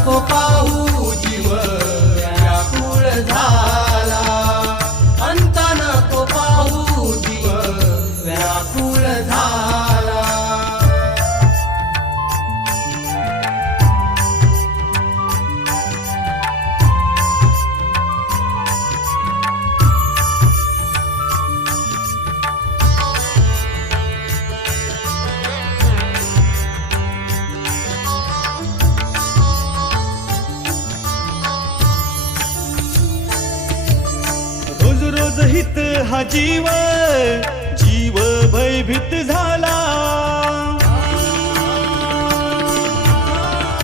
नको पाहू जीव व्याकुळ झाला, अंत नको पाहू जीव व्याकुळ झाला. रोज रोज हित हा जीव, जीव भयभीत